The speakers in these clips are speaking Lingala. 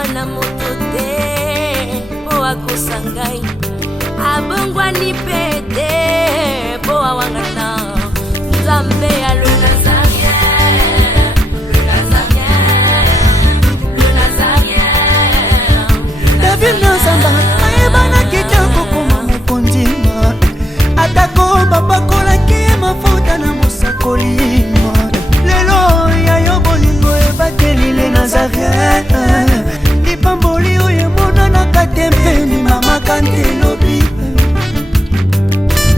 mwana moto te po akosangai abongwani pete po awangata nzambe ya le Nazarien, le Nazarien, le Nazarien. David Nazamba ayebana kitoko koma mukondima atako babakolaki mafuta na mosakolima lelo yayo bolingo ebateli le Nazarien lipamboli oyo emonanaka te mpeni mama kantelobi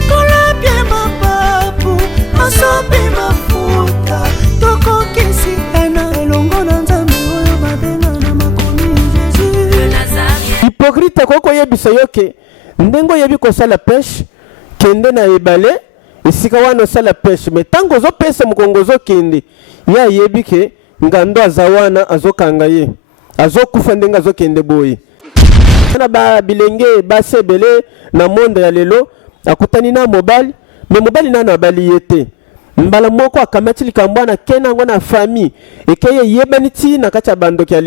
kolapye mapapu masopi mafuta tokokisi ena elongo na nzambe oyo babenga na makomi Jésus. Hypocrite koko yebisa yoke ndengo yebi kosala pêche kende na ebale esika wana osala pêche mais tango ozopesa mokongo ozokende ya yebi ke ngando azawana azokanga ye azokufa ndenge azokende boye na ba bilenge basi ebele na monde ya lelo akutani na mobali me mobali nano abali ye te mbala moko akamati likambo wana kena yango na famille ekeye yebani ti na kati ya bandoki ya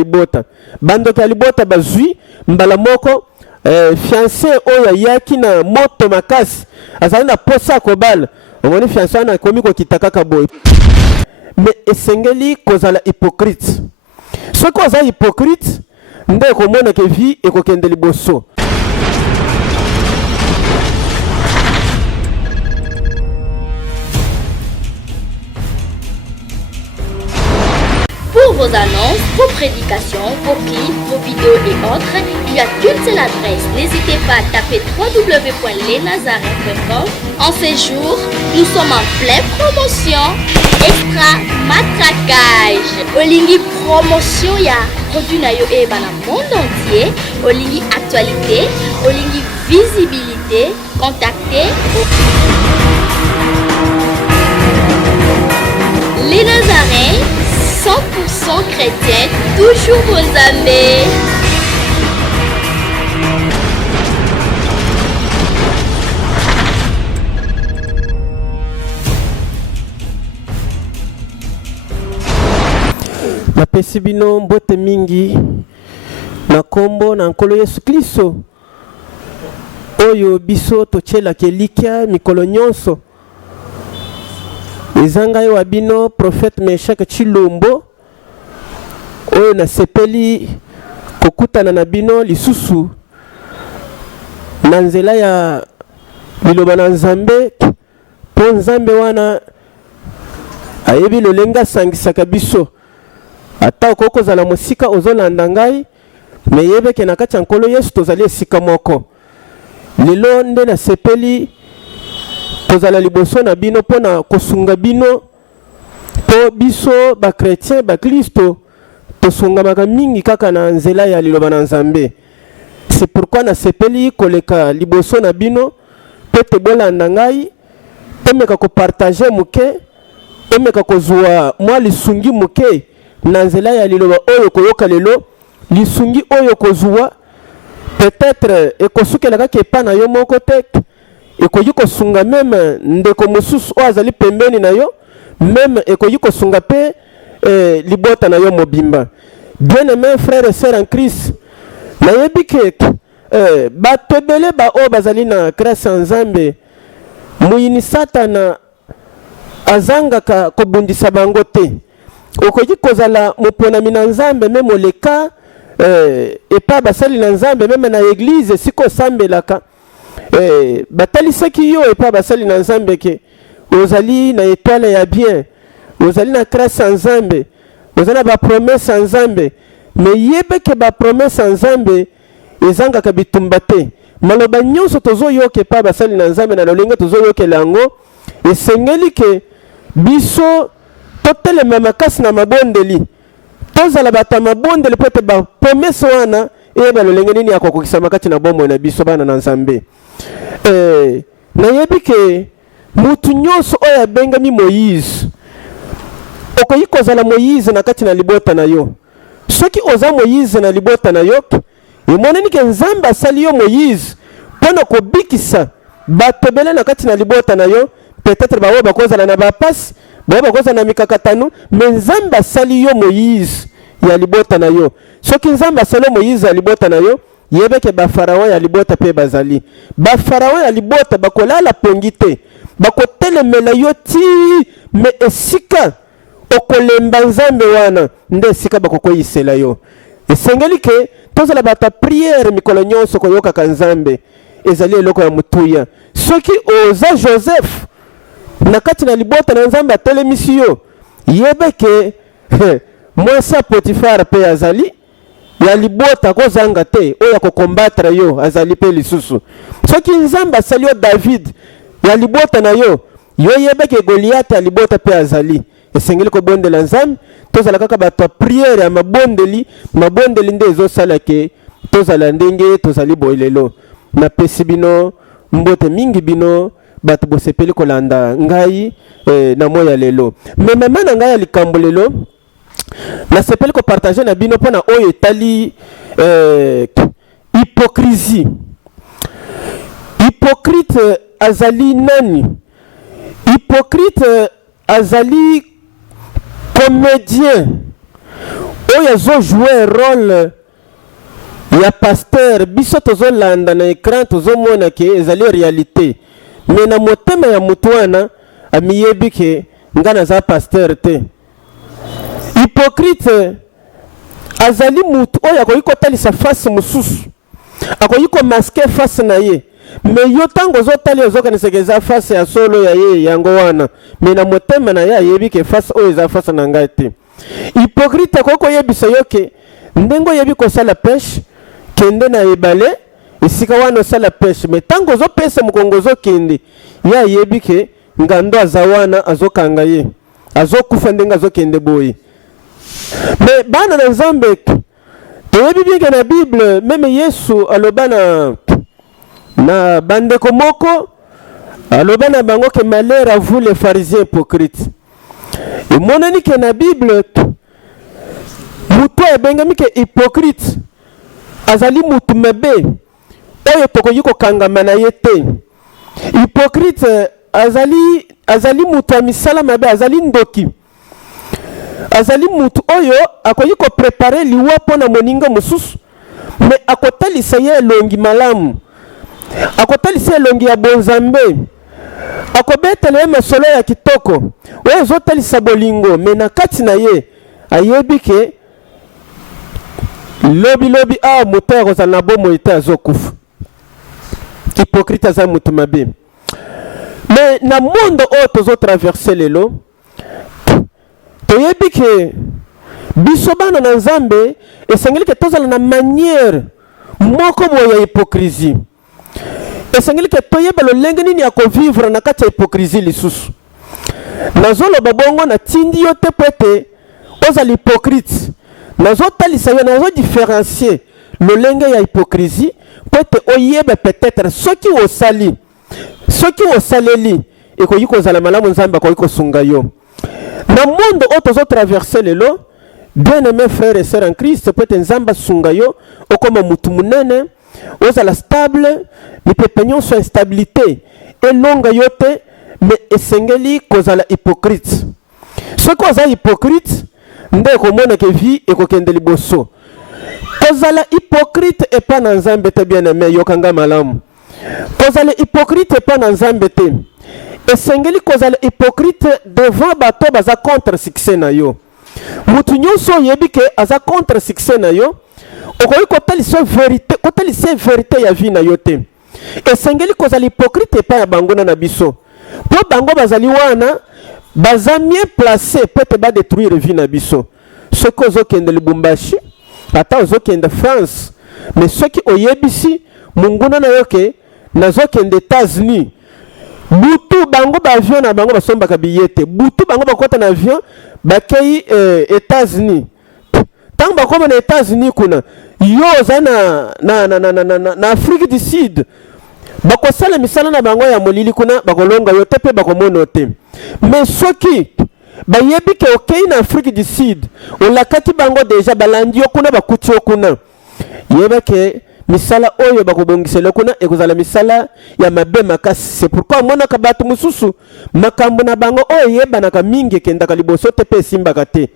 libota bazwi mbala moko fiancé oyo ayaki na moto makasi azali na posa kobala omoni fiancé wana akomi kokita kaka boye me esengeli kozala hypocrite soki oza hypocrite nde ekomona ke vie ekokende liboso. Pour vos annonces, vos prédications, vos clips, vos vidéos et autres, il y a qu'une seule adresse. N'hésitez pas à taper www.lesnazarins.com. En ces jours, nous sommes en pleine promotion. Extra matraquage. Olingi promotion ya produit na yo eba na monde entier. Olingi actualité, Olingi visibilité. Contactez les Nazarins. 100% chrétien, toujours vos amis. Napesi bino mbote mingi na kombo na nkolo Yesu Kristo oyo biso tochelaka elikya mikolo nyonso. Ezanga yo abino prophète Meshak Chilombo oyo na sepeli kokutana na bino lisusu na nzela ya liloba na Nzambe po Nzambe wana ayebi lolenga sangisaka biso ata okokozala mosika ozolanda ngai me yebeke na kati ya nkolo Yesu tozali esika moko lelo nde na sepeli tozala liboso na bino pona kosunga bino po biso ba chrétien ba Kristo tosungamaka mingi kaka na nzela ya liloba na Nzambe. C'est pourquoi na sepeli koleka liboso na bino pe tobolanda ngai tomeka ko partager muke tomeka kozwa mwa lisungi muke na nzela ya liloba oyo koyoka lelo lisungi oyo kozwa peut-être ekosukela kaka epa na yo moko te ekoyi kosunga meme ndeko mosusu oyo azali pembeni na yo meme ekoyi kosunga pe libota na yo mobimba. Bien-aimés frères et sœurs en Christ, nayebi ke bato ebele ba oyo bazali na grâce ya Nzambe muyini Satana azangaka kobundisa bango te. Okoki kozala moponami na Nzambe meme oleka epa basali na Nzambe meme na église siko osambelaka batalisaki yo epa basali na Nzambe ke ozali na étoile ya bien, ozali na grâce ya Nzambe, ozali na ba promesse ya Nzambe, me yebe ke ba promesse ya Nzambe ezangaka bitumba te. Maloba nyonso tozoyoka epa basali na Nzambe na lolenge tozoyokela yango esengeli ke biso totelema makasi na mabondeli tozala bata mabondeli po ete ba promesse wana eyeba lolenge nini ya kokokisa makati na bomoi na biso bana na Nzambe. Nayebi ke mutu nyonso oyo abengami Moïse okoki kozala Moïse na kati na libota na yo. Soki oza Moïse na libota na yo emonani ke Nzambe asali yo Moïse mpona kobikisa bato ebele na kati na libota na yo. Peut-être baoyo bakozala na bapasi baoyo bakozala na mikakatano me Nzambe asali yo Moïse ya libota na yo. soki nzambe asala Moïse alibota na yo yebeke ba pharaon ya libota pe bazali ba pharaon ya libota bakolala pongi te bakotelemela yo ti me esika okolemba nzambe wana nde esika bakokoyisela yo esengeli ke tozala bata priere mikolo nyonso koyokaka nzambe ezali eloko ya mutuya soki oza Joseph na kati na libota na nzambe atelemisi yo yebeke mwasi Potifar pe azali ya libota kozanga te oya kokombatra yo azali pe lisusu soki nzambe asali yo David ya libota na yo yebeke Goliath ya libota pe azali esengeli kobondela nzambe tozala kaka bato priere ya mabondeli nde ezosala ke tozala ndenge tozali boyelelo na pesi bino mbote mingi bino bato bosepeli kolanda ngai na moya lelo me mama na ngai ya likambo lelo nasepeli kopartage na bino mpona oyo etali hypocrisie. Hypocrite azali nani? Hypocrite azali comédien oyo azojoue rôle ya pasteur biso tozolanda na écran tozomona ke ezali réalité me na motema ya mutu wana amiyebi ke nga naza pasteur te. Hypocrite azali mutu oyo akoki kotalisa face mosusu akoki komaske face na ye me yo ntango ozotali ozokanisaka eza face ya solo ya ye yango wana me na motema na ye ayebi ke face oyo eza face na ngai te. Hypocrite akoki koyebisa yo ke ndenge oyebi kosala peshe kende na ebale esika wana osala peshe me ntango ozopesa mokongo ozokende ye ayebi ke ngando aza wana azokanga ye azokufa ndenge azokende boye. Me bana na nzambe toyebi bienge na Bible meme Yesu aloba na bandeko moko aloba na bango ke malheur à vous les pharisiens hypocrites. Emonani ke na Bible mutu ebengami ke hypocrite azali mutu mebe oyo tokoki kokangama na ye te. Hypocrite azali mutu ya misala mabe azali ndoki azali mutu oyo akoki koprepare liwa mpona moninga mosusu me akotalisa ye elongi malamu akotalisa elongi ya bonzambe akobetela ye masolo ya kitoko oyo ezotalisa bolingo me na kati na ye ayebi ke lobi awa moto akozala na bomoi te azokufa. Hypocrite aza mutu mabe me na mondo oyo tozotraverse lelo toyebi ke biso bana na nzambe esengeli ke tozala na manière moko boye ya hypocrisie esengeli ke toyeba lolenge nini ya kovivre na kati ya hypocrisie lisusu. Nazoloba bongo natindi yo te po ete ozala hypocrite nazotalisa yo nazodifférencier lolenge ya hypocrisie po ete oyeba peut-être soki osaleli ekoki kozala malamu nzambe akoki kosunga yo. Na monde oyo tozotraverse lelo bien-aimé frères et sœurs en Christ po ete nzambe asunga yo okoma mutu munene ozala stable mipepe nyonso instabilité elonga yo te me esengeli kozala hypocrite. Soki oza hypocrite nde ekomona ke vie ekokende liboso. Kozala hypocrite epa na nzambe te bien-aimé yokanga malamu. Kozala hypocrite epa na nzambe te esengeli kozala hypocrite devant bato baza contre succès na yo. Mutu nyonso oyebi ke aza contre succès na yo okoki kotalisa verité ya vie na yo te. Esengeli kozala hypocrite epa ya bango na biso po bango bazali wana baza mieux placé po ete badétruire vie na biso. Soki ozokende Lubumbashi ata ozokende France me soki oyebisi munguna na yo ke nazokende États-Unis butu bango ba avion na bango basombaka biyete butu bango bakota na avion bakei États-Unis tango bakoma na États-Unis kuna yo oza na Afrique du Sud bakosala misala na bango ya molili kuna bakolonga yo te pe bakomona te. Mais soki bayebi ke okei na Afrique du Sud olakati bango deja balandi yo kuna bakuti yo kuna yeba ke misala oyo bakobongisela kuna ekozala misala ya mabe makasi. C'est pourquoi monaka bato mususu makambo na bango oyo yebanaka mingi ekendaka liboso te pe esimbaka te.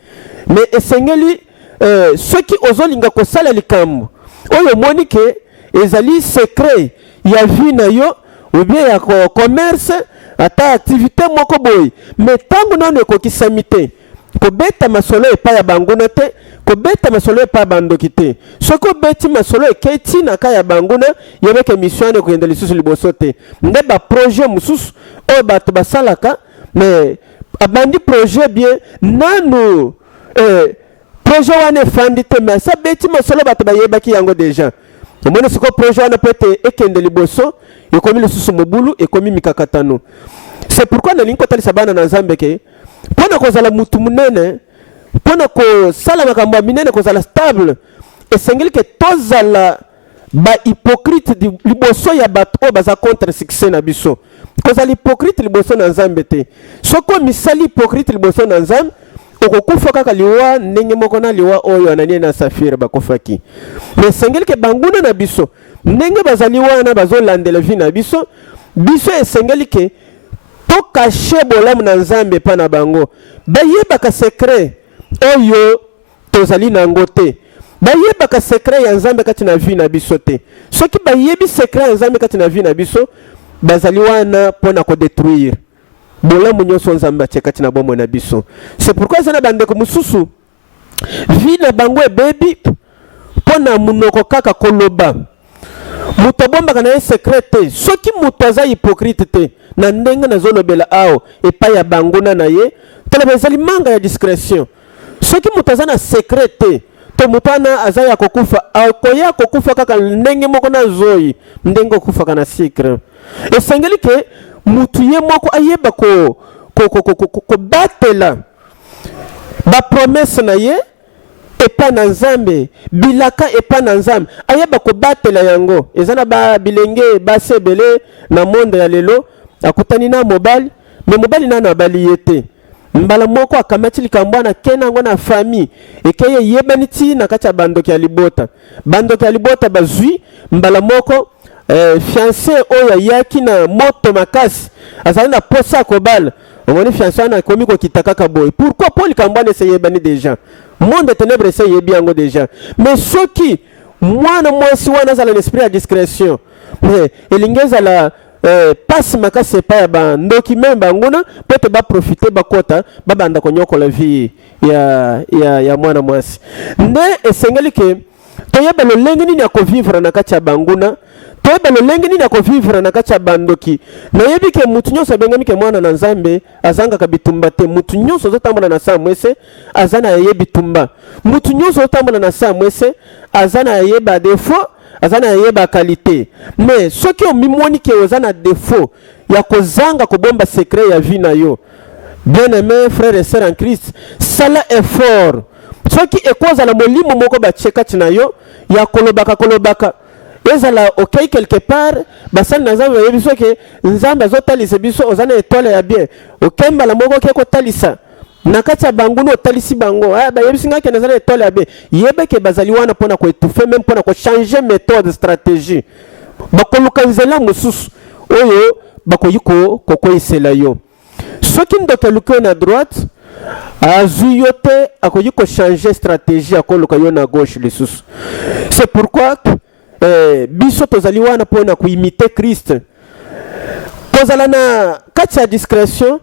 Mais esengeli ceux qui ozolinga kosala likambo oyo moni ke ezali secret ya vie na yo ou bien ya commerce ata activité moko boy mais tango nano ekokisami te kobeta masolo epai ya banguna te kobeta masolo epai ya bandoki te soki obeti masolo ekei na ka ya banguna yebeke mission ane koyenda lisusu liboso te nde baprojet mosusu oyo bato basalaka mais abandi projet bien nanu projet wana efandi te mais asa beti masolo bato bayebaki yango deja omoni sikoyo projet wana po ete ekende liboso ekomi lisusu mobulu ekomi mikakatano. C'est pourquoi nalingi kotalisa bana na Nzambe ke mpona kozala mutu munene mpona kosala makambo ya minene kozala stable esengeli ke tozala bahypocrite liboso ya bato oyo baza contre succès na biso kozala hypocrite liboso na Nzambe te soko misali hypocrite liboso na Nzambe okokufa kaka liwa ndenge moko na liwa oyo Anania na Safira bakufaki mais esengeli ke banguna na biso ndenge bazali wana bazolandela vie na biso biso esengeli ke to cacher bolamu na Nzambe pa na bango bayebaka secret oyo tozali nango te bayebaka secret ya Nzambe kati na vie na biso te soki bayebi secret ya Nzambe kati na vie na biso bazali wana pona ko détruire bolamu nyonso Nzambe atie kati na bomoi na biso. C'est pourquoi zana bandeko mususu vie na bango ebebi pona munoko kaka koloba muto bombaka na secret te soki muto aza hypocrite te na ndenge nazolobela awo epai ya banguna na ye tala ezali manga ya discrétion soki muto aza na secret te to muto ana aza ya kokufa akoya kokufa kaka ndenge moko na zoyi ndenge okufaka na secret esengeli ke mutu ye moko ayeba kobatela bapromese na ye epa na Nzambe bilaka epa na Nzambe ayeba kobatela yango ezana ba bilenge basebele na monde ya lelo akutani na mobali me mobali na bali yete mbala moko akamati likambo na kenango na famille ekeye yebaniti na kati ya bandoki ya libota bazwi mbala moko fiancé oyo yaki na moto makasi azali na posa kobala omoni fiancé na komi ko kitaka boy pourquoi Paul kambane se yebani déjà monde ténèbres se yebi yango déjà mais soki mwana mwasi wana zala l'esprit à discrétion mais elingeza la passe makasi pa ba ndoki memba nguna peut ba profiter ba kota ba banda konyoko la vie ya mwana mwasi nde esengeli ke toyeba lo lengi nini ya vivre na kati ya banguna toyeba lo lengi nini ya vivre na kati ya bandoki na yebi ke mutu nyonso bengami ke mwana na Nzambe azanga ka bitumba te mutu nyonso zotambola na saa mwese azana yebi tumba mutu nyonso zotambola na saa mwese azana yeba défaut azana yeba qualité mais soki omimoni ke ozana défaut ya kozanga kobomba secret ya vie na yo bien-aimé frères et sœurs en Christ sala effort soki ekoza la molimo moko ba cheka tina yo ya kolobaka ezala okay quelque part basali na Nzambe yebiso ke Nzambe azotalisa biso ozana étoile ya bien okemba la moko ke kotalisa na kati ya banguno otalisi bango ba yebisinga ke nazana étoile ya bien yebeke bazali wana pona ko étouffer même pona ko changer méthode stratégie bakoluka nzela mususu oyo bakoyiko kokoisela yo soki ndoka luko na droite azwi yo te akoyiko changer stratégie akoluka yo na gauche lisusu. C'est pourquoi biso tozali wana pona ko imiter Christ kozala na kati ya discrétion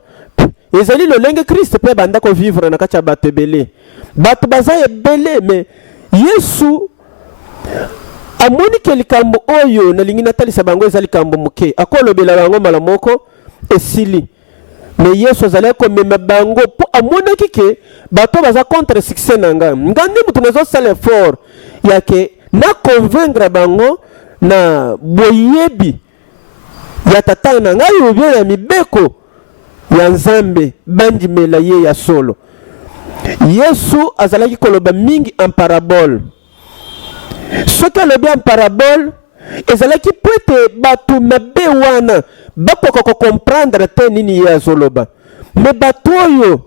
ezali lolenge Christ pe banda ko vivre na kati ya bato ebele bato baza ebele mais Yesu amoni ke likambo oyo nalingi natalisa bango ezali likambo moke akolobela bango mala moko esili mais Yesu azali komema bango po amonaki ke bato baza contre succès na nga ngandi mutu nazosala effort yake na convaincre bango na boyebi ya tata na ngai obie ya mibeko ya Nzambe bandimela ye ya solo. Yesu azalaki koloba mingi en parabole soki alobi en parabole ezalaki po ete bato mabe wana bakoka kocomprendre te nini ye azoloba me bato oyo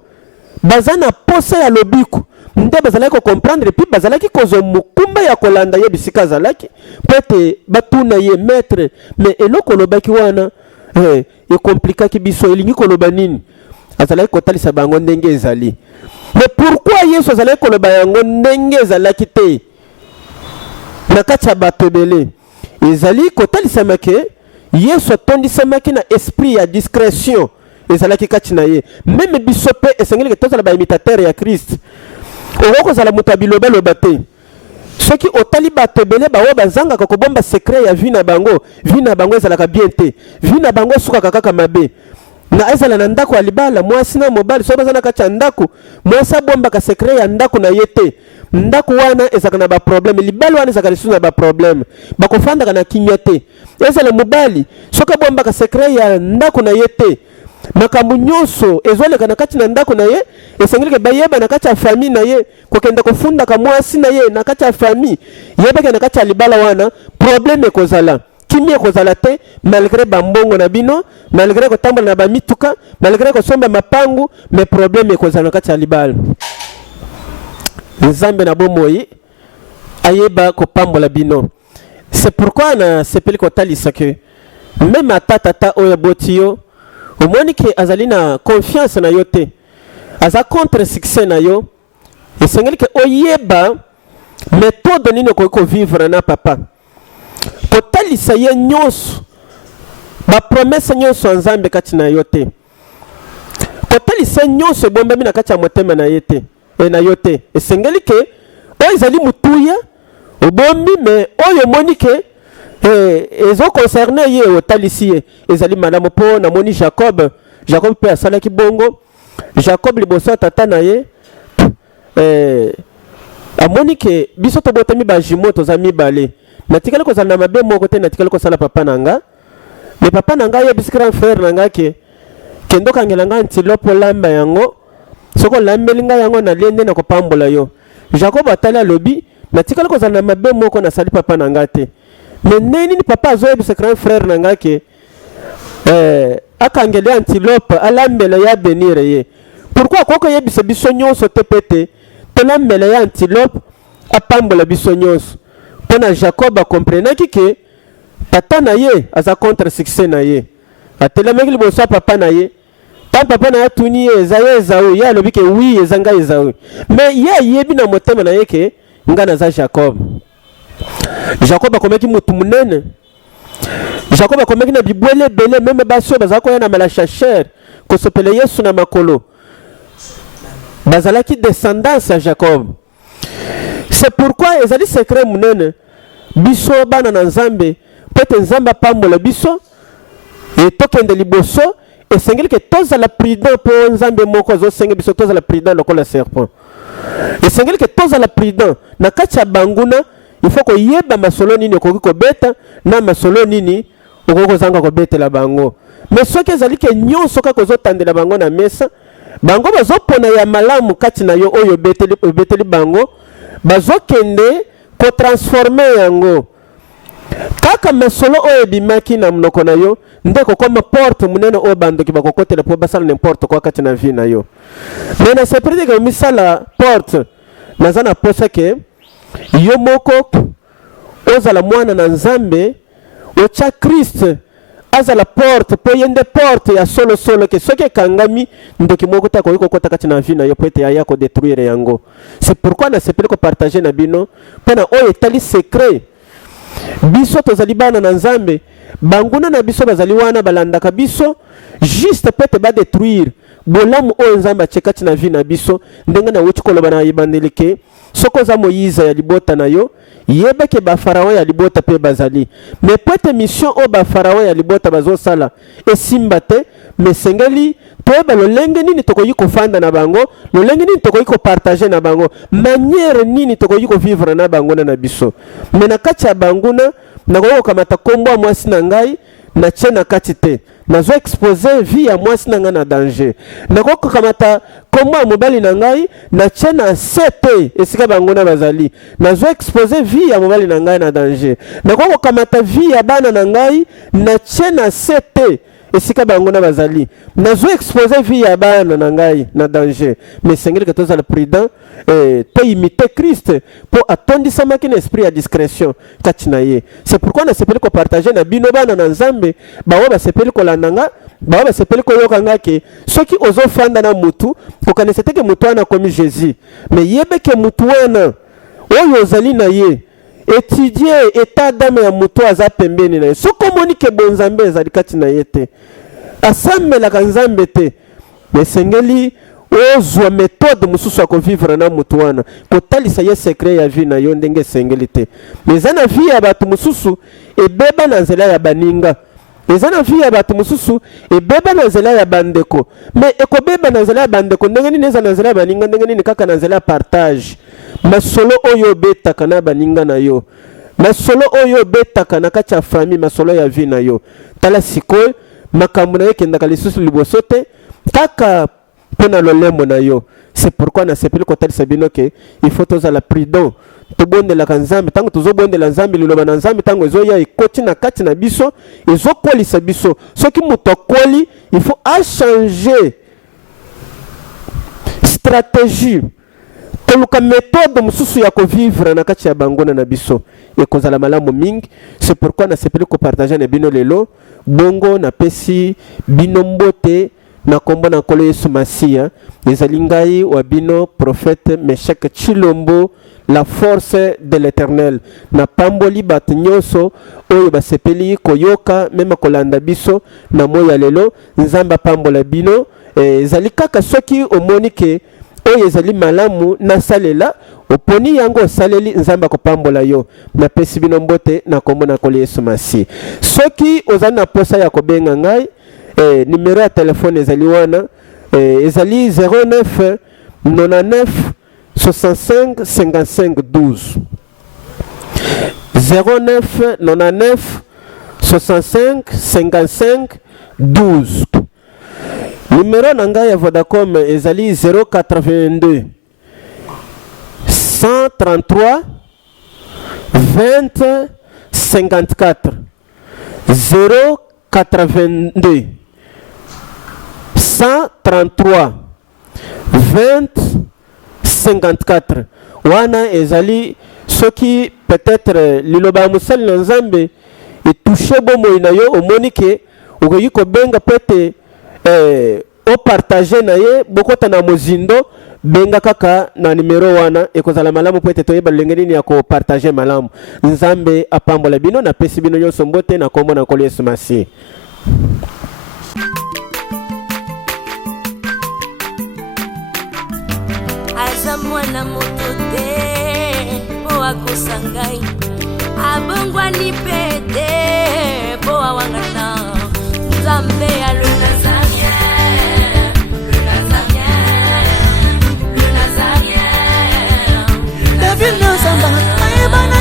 baza na posa ya lobiko nde bazalaki kocomprendre epuis bazalaki kozwa mokumba ya kolanda ye bisika azalaki po ete batuna ye maître me eloko olobaki wana ekomplikaki biso elingi koloba nini azalaki kotalisa bango ndenge ezali mais pourquoi Yesu azali koloba yango ndenge ezalaki te na kati ya bato ebele ezali kotalisama ke Yesu atondisamaki na esprit ya discrétion ezalaki kati na ye meme biso mpe esengeli ke tozala baimitateur ya Christ okozala moto ya bilobeloba te soki otali bato ebele baoyo bazangaka kobomba secret ya vie na bango ezalaka bien te vie na bango esukaka kaka mabe na ezala na ndako ya libala mwasi na mobali soki baza na kati ya ndako mwasi abombaka secret ya ndako na ye te ndako wana ezalaka na baproblème libala wana ezalaka lisusu na baproblème bakofandaka na kimia te ezala mobali soki abombaka secret ya ndako na ye te makambo nyonso ezoleka na kati na ndako na ye esengeli ke bayeba na kati ya famille na ye kokenda kofundaka mwasi na ye na kati ya famille yebeke na kati ya libala wana problème ekozala kimia ekozala te malgré bambongo na bino malgré kotambola na bamituka malgré kosomba mapangu mais problème ekozala na kati ya libala nzambe na bomoi ayeba kopambola bino c'est pourquoi na sepeli kotalisa ke même atatata oyo boti yo omoni ke azali na confiance na yo te aza contre succès na yo esengeli ke oyeba méthode nini okoki kovivre na papa kotalisa ye nyonso bapromese nyonso ya nzambe kati na yo te kotalisa nyonso ebombami na kati ya motema na ye te na yo te esengeli ke oyo ezali mutuya obombi me oyo omoni ke ezo concerne ye otalisi ye ezali malamu mpo namoni Jacob mpe asalaki bongo Jacob liboso ya tata na ye amoni ke biso tobotami bajimo toza mibale natikali kozala na mabe moko te natikali kosala papa na nga me papa na nga yebisi grand frère na nga ke kendo kangela nga antilope olamba yango soko olambeli nga yango nalie nde na kopambola yo Jacob atali alobi natikali kozala na mabe moko nasali papa na nga te me nini papa azoyebisa grand frère na nga ke akangeli antilope alambela ya benire ye pourquoi koko yebisa biso nyonso te pete tolambela ya antilope apambola biso nyonso mpona Jacob akomprenaki ke tata na ye aza contre succès na ye atelemaki liboso ya papa na ye tan papa na ye atuni ye eza ye Ezawu ye alobi ke wi eza ngai Ezawu me ye ayebi na motema na ye ke ngai naza Jacob akomaki motu munene Jacob akomaki na bibwele ebele meme basi oyo bazala koya na malachachere kosopela Yesu na makolo bazalaki descendance ya Jacob c'est pourquoi ezali secret munene biso bana na nzambe pete nzambe apambola biso tokende liboso esengeli ke tozala prudent mpo nzambe moko azosenga biso tozala prudent lokola serpent esengeli ke tozala prudent na kati ya banguna il faut koyeba masolo nini okoki kobeta na masolo nini okoki kozanga kobetela bango mais soki ezali ke nyonso kaka ozotandela bango na mesa bango bazopona ya malamu kati na yo oyo obeteli bango bazokende kotransforme yango kaka masolo oyo ebimaki na monoko na yo nde kokoma porte munene oyo bandoki bakokotela mpo basala n'importe kwa kati na vie na yo me na seprete ke misala porte naza na posa ke yo moko ozala mwana na nzambe otya Christ azala porte mpo ye nde porte ya solosolo ke soki ekangami ndoki moko te akoki kokota kati na vie na yo mpo ete aya kodétruire yango c'est pourquoi nasepeli kopartage na bino mpona oyo etali secret biso tozali bana na nzambe banguna na biso bazali wana balandaka biso juste mpo ete badétruire bolamu oyo nzambe atie kati na vie na biso ndenge nawuti koloba na ebandeli ke soki oza moyize ya libota na yo yeba ke bafaraon ya libota mpe bazali me po ete mission oyo bafaraon ya libota bazosala esimba te me sengeli toyeba lolenge nini tokoki kofanda na bango lolenge nini tokoki kopartage na bango manière nini tokoki kovivre na banguna na biso me na kati ya banguna nakoki kokamata kombo ya mwasi na ngai natie na kati te nazo expose vie ya mwasi na ngai na danger nakoki kokamata kombo ya mobali na ngai natie na se te esika banguna bazali nazo expose vie ya mobali na ngai na danger nakoki kokamata vie ya bana na ngai natie na se te esika bango na bazali nazo exposer vie ya bana na ngai na danger mais sengeli que tozala prudent to imiter Christ pour atondisamaki na esprit ya discrétion kati na ye. C'est pourquoi na sepeli ko partager na bino bana na nzambe bawo ba sepeli ko landanga bawo ba sepeli ko yokanga ke soki ozofanda na mutu kokanisete ke mutu wana komi Jésus mais yebe ke mutu wana oyo ozali na ye étudier état d'âme ya mutu aza pembeni na ye soko moni ke bonzambe ezali kati na ye te asamelaka nzambe te mais sengeli ozwa méthode mususu akovivre na mutu wana kotalisa ye secret ya vie na yo ndenge sengeli te mais eza na vie ya bato mususu ebeba na nzela ya baninga eza na vie ya bato mususu ebeba na nzela ya bandeko mais ekobeba na nzela ya bandeko ndenge nini eza na nzela ya baninga ndenge nini kaka na nzela ya partage masolo oyo betaka na baninga na yo masolo oyo betaka na kati ya famille masolo ya vie na yo tala sikoyo makambo na yo ekendaka lisusu liboso te kaka pona lolembo na yo. C'est pourquoi na sepeli kotalisa bino ke il faut tozala prudent tobondelaka nzambe ntango tozobondela nzambe liloba na nzambe ntango ezoya ekoti na kati na biso ezokolisa biso soki moto akoli il faut achanger stratégie toluka méthode mususu ya kovivre na kati ya bangona na biso ekozala malamu mingi. C'est pourquoi na sepeli kopartage na bino lelo bongo na pesi bino mbote na kombo na nkolo Yesu Masia ezali ngai wa bino prophète Meshak Chilombo la force de l'Éternel na pamboli bato nyonso oyo basepeli koyoka mema kolanda biso na moya lelo nzamba pambola bino ezali kaka soki omoni ke oyo ezali malamu na salela oponi yango saleli nzamba kopambola yo na pesi bino mbote na kombo na nkolo Yesu Masia. Soki ozali na posa ya kobenga ngai numéro ya téléphone ezali wana ezali 09 99 65 55 12 09 99 65 55 12. Numéro na ngai ya Vodacom ezali 082 133 20 54 082 133 20 54. Wana ezali soki peut-être liloba musali na nzambe etouche bomo na yo omoni ke okoki kobenga pete o partager na ye bokota na mozindo benga kaka na numero wana ekozala malamu pete toyeba lenge nini ya ko partager malamu nzambe apambola bino na pesi bino nyonso mbote na kombo na nkolo Yesu Masia. aza mwana moto te po akosa ngai abongwani pete po awangata nzambe ya le Nazarien David Nzamba ayebana